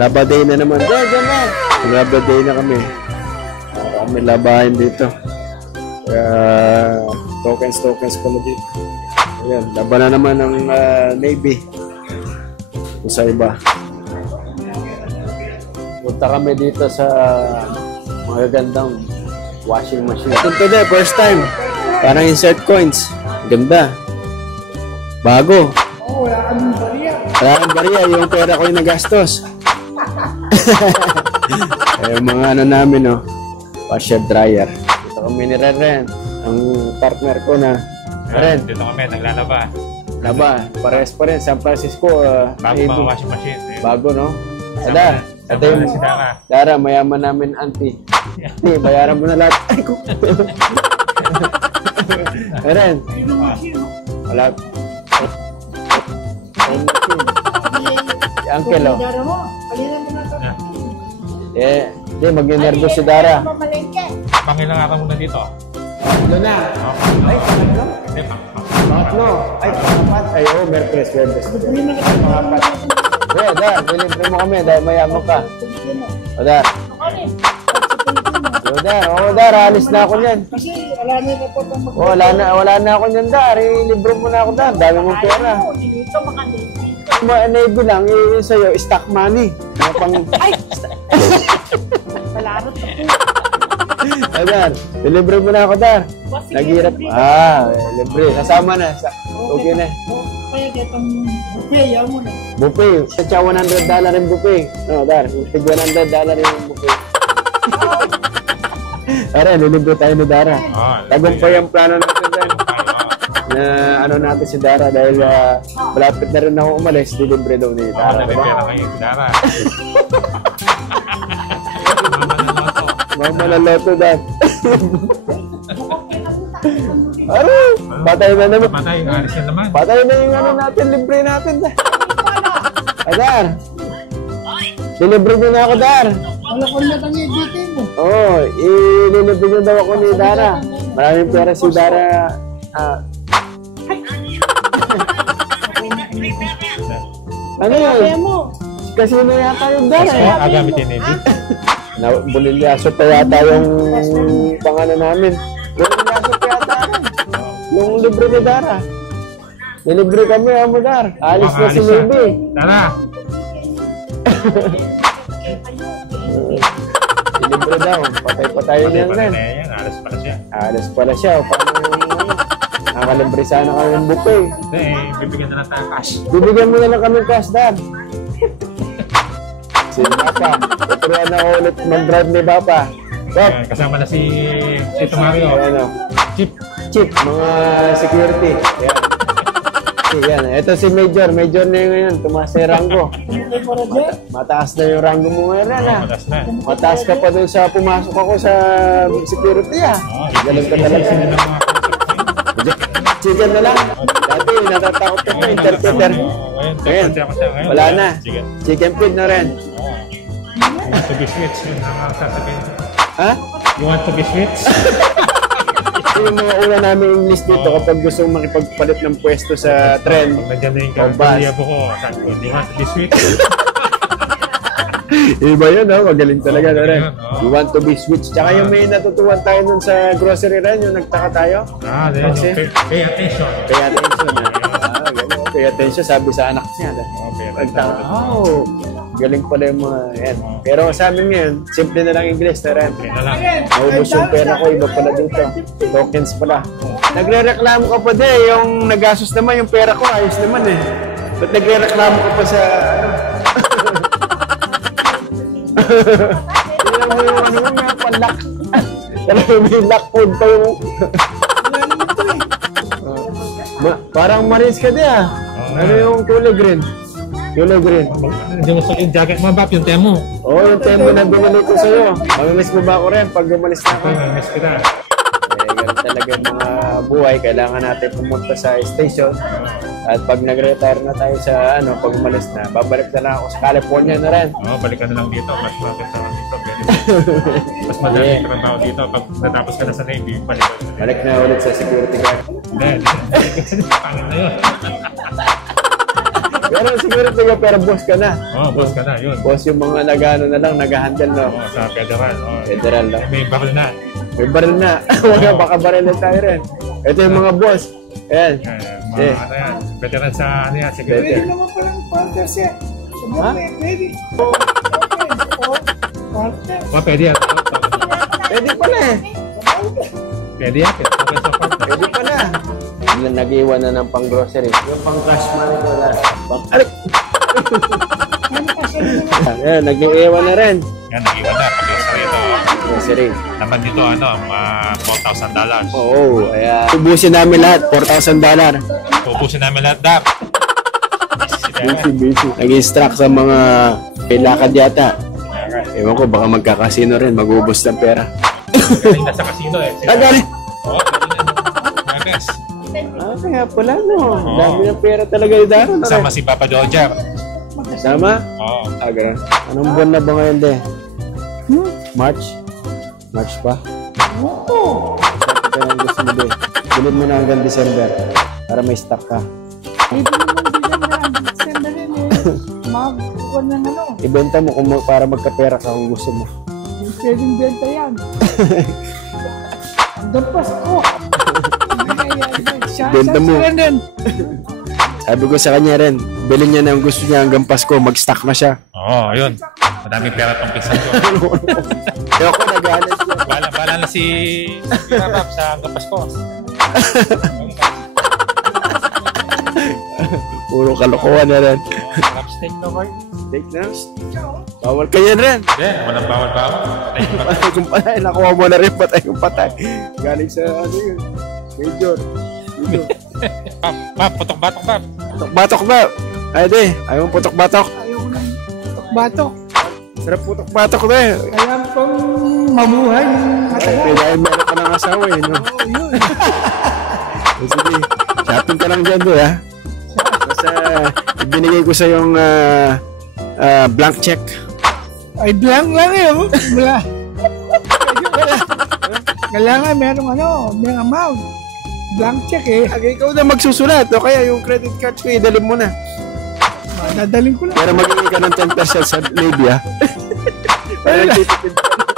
Laba day na naman. Diyan na. Laba day na kami. Kami labahin dito. Tokens pala dito. Ayan, laban na naman ng Navy. Sa iba. Punta kami dito sa magagandang washing machine. Ito today, first time. Parang insert coins. Ganda. Bago. Wala kaming bariya. Wala kaming bariya. Yung pera ko yung nagastos. Yung mga ano namin, no? Washer dryer. Dito kami ni Ren. Ang partner ko na. Ren. Dito kami, naglalaba. Laba. Pares pa rin. San Francisco. Bago mga washing machine. Bago, no? Ada. Ito yung si Dara, mayaman namin, auntie. Auntie, bayaran mo na lahat. Ay, ko. Ren. Wala. Si Uncle, oh. Di, mag-nervous si Dara. Pangilang araw muna dito. Ano na? Ay, ano? Pangatlo. Ay, pangapat. Ay, oh, Merkules, Webes. Pangapat. Dar, nilibre mo kami dahil mayaman ka. O, Dar. Dar, alis na ako niyan. Kasi wala na yung report ang Wala na ako niyan, Dar. Libre mo na ako, Dar. Dami mong pera. Dito makandito. Navy lang, yun sa'yo, stock money. Ay! Malarot ako. Dar, nilibre mo na ako, Dar. Naghirap. Libre. Kasama na. Okay na. Kaya kitang buffet, yan mo na. Buffet. Sa $100 yung buffet. No, Dar. $100 yung buffet. Tara, nilibre tayo ni Dara. Tagumpay ang plano natin dyan. Na ano natin si Dara dahil malapit na rin ako umalis, nilibre daw ni Dara. Nagpera kayo si Dara. Mama na loto, Dar. Patay na naman. Patay, alis na naman. Patay na yung ano natin, libre natin. Dar. Nilibre nyo na ako, Dar. Wala ko na kang i-detail mo. Oo, ililibre nyo daw ako ni Dara. Maraming pera si Dara. Ano yun? Kasi na yata yung Dara. Agamitin Navy. Bulilyaso pa yata yung pangano namin. Bulilyaso pa yata yung libre ni Dara. Nilibre kami, Dar. Alis na si Navy. Dara! Libre daw. Patay-patay na yan. Alis pala siya. Alis pala siya. Nakalibre sana kami ng buffet. Hindi, bibigyan na lang tayo cash. Bibigyan mo na lang kami cash, Dar. Si Papa. Tuturuan na ako ulit mag-drive ni Papa. Pop. Kasama na si Tito Mario. Ayan, Chip. Mga security. Ayan. Yan. Ito si Major. Major na yun ngayon. Tumaas na yung ranggo. Mataas na yung ranggo mo ngayon. Mataas na. Mataas ka pa doon sa pumasok ako sa security. Galing ka talaga. Chicken na lang. Dati natatakot ka pa. Interpreter. Ngayon. Wala na. Chicken feed na rin. You want to be switch? Ha? You want to be switch? Yung mga una namin English dito kapag gusto mong makipagpalit ng pwesto sa trend. Nandiyan na yung kaliyabo ko. Sabi ko, you want to be switch? Iba yun, no? Magaling talaga. No, rin. You want to be switched. Tsaka yung may natutuwan tayo nun sa grocery rin, yung nagtaka tayo. Pay attention. Pay attention. Pay attention, sabi sa anak niya. Nagtaka. Galing pala yung mga yan. Pero sa amin ngayon, simple na lang English na rin. Naubos yung pera ko, iba pala dito. Tokens pala. Nagre-reklamo ka pa din, yung nagastos naman yung pera ko, ayos naman eh. Ba't nagre-reklamo ka pa sa Tignan mo yung ano nga, panlock. Talaga may lock food pa yung parang maris ka di Ano yung kulay green? Kulay green. Hindi mo sa yung jacket mo, Bap, yung temo. Oo, yung temo na binili ko sa'yo. Mamimiss mo ba ako rin pag gumalis na ako? Mamimiss kita. Ganun talaga yung mga buhay. Kailangan natin pumunta sa station. At pag nag-retire na tayo sa pag umalis na, babalik na lang ako sa California na rin. Oo, balik ka na lang dito. Mas mapit na lang dito. Mas madali ka ng tao dito. Pag natapos ka na sa Navy, balik na ulit sa security guard. Hindi. Pangit na yun. Pero siguro taga pero boss ka na. Boss ka na, yun. Boss yung mga nag-ano na lang, nag-handle, no? Sa federal. Federal lang. May baril na. May baril na. Wala, baka baril na tayo rin. Ito yung mga boss. Ayan. Mga ano yan. Veteran sa ano yan. Sige. Pwede naman palang partner siya. Ha? Pwede. Partner. Pwede yan. Pwede pala eh. Pwede yan. Pwede pala. Nag-iwan na ng pang-grocery. Yung pang-cash money wala. Aray! Ayan, nag-iwan na rin. Yan, nag-iwan na. Pag-isa rito. Grocery. Naman dito, $4,000. Oo, kaya ubusin namin lahat, $4,000. Ubusin namin lahat, Dap. Busy. Nag-instruct sa mga lakad yata. Ewan ko, baka magkakasino rin, mag-ubos ng pera. Galing na sa casino eh. Galing! Oo, galing na. Mabes. Kaya pala no. Dami ng pera talaga yung daro. Sama si Papa Doja. Sama? Oo. Ganun. Anong buwan na ba ngayon, de? March? March pa? Oo. Ito ang gusto mo, de. Bilhin mo na hanggang December para may stock ka. Pwede naman December rin eh. Mag-1 ng ano. Ibenta mo kung para magkapera ka kung gusto mo. Pwedeng benta yan. Hanggang Pasko. Benta mo. Din. Sabi ko sa kanya rin, bilhin niya na ang gusto niya hanggang Pasko, mag-stock na siya. Oo, yun. Madaming pera tong pinsan ko. Kaya ako nagalit siya. Bala na si Rapap sa hanggang Pasko. Puro kalokohan na rin. Rap steak na ba? Steak na? Bawal ka yan rin. Hindi, walang bawal-bawal. Patay kong patay. Nakuha mo na rin patay kong patay. Galing sa ano yun. Major. Pap, putok-batok, Pap. Putok-batok ba? Ay di, ayaw mong putok-batok. Ayaw ko ng batok. Sarap putok-batok na eh. Kailangan pang mabuhay yung katagal. Kaya dahil meron ka ng asawa eh, no? Oo, yun. Sige, shopping ka lang dyan doon, ha? Basta, ibinigay ko sa yung blank check. Ay, blank lang eh. Wala. Kailangan merong may amount. Blank check eh. Ikaw na magsusulat, o kaya yung credit card ko, idalhin mo na. Dadaling ko lang. Pero magiging ka ng 10% sa Navy, ha? Para nagtitipid ka.